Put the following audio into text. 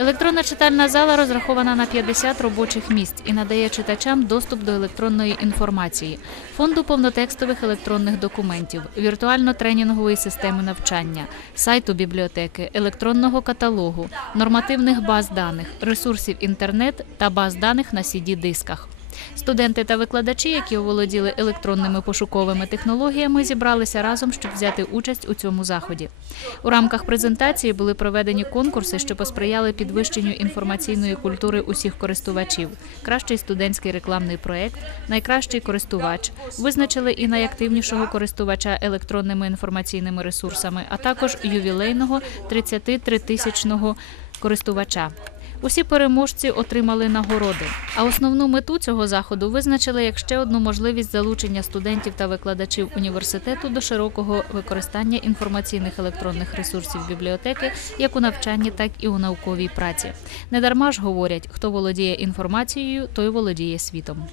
Електронна читальна зала розрахована на 50 робочих місць і надає читачам доступ до електронної інформації, фонду повнотекстових електронних документів, віртуально-тренінгової системи навчання, сайту бібліотеки, електронного каталогу, нормативних баз даних, ресурсів інтернет та баз даних на CD-дисках. Студенти та викладачі, які оволоділи електронними пошуковими технологіями, зібралися разом, щоб взяти участь у цьому заході. У рамках презентації були проведені конкурси, що посприяли підвищенню інформаційної культури усіх користувачів. Кращий студентський рекламний проект, найкращий користувач, визначили і найактивнішого користувача електронними інформаційними ресурсами, а також ювілейного 33-тисячного користувача. Усі переможці отримали нагороди. А основну мету цього заходу визначили як ще одну можливість залучення студентів та викладачів університету до широкого використання інформаційних електронних ресурсів бібліотеки як у навчанні, так і у науковій праці. Недарма ж говорять, хто володіє інформацією, той володіє світом.